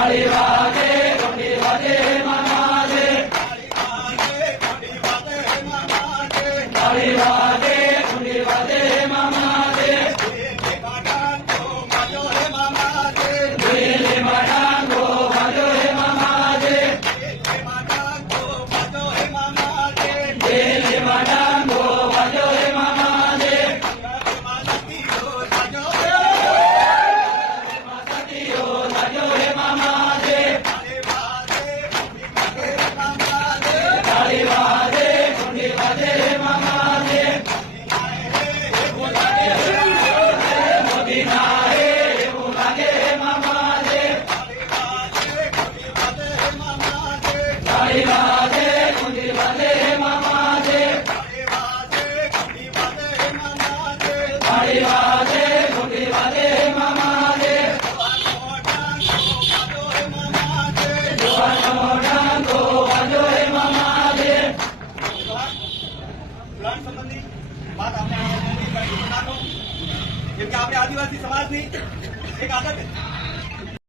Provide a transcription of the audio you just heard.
તાળી વાગે ઘોડી વાગે મામાજે તાળી વાગે ઘોડી વાગે મામાજે દિલ્હીમાં ડાંગો વાજો હે મામાજે દિલ્હીમાં ડાંગો વાજો હે મામાજે સતીઓ વાજો હે મામાજે તાળી વાગે ઘોડી વાગે મામાજે મોદી ના હે એવું લાગે મામાજે તાળી વાગે ઘોડી વાગે મામાજે તાળી વાગે ઘોડી વાગે મામાજે જવાનો ડાંગો વાજો હે મામાજે પ્લાન સંબંધી વાત આપણે કેમ કે આપણે આદિવાસી સમાજની એક આદત છે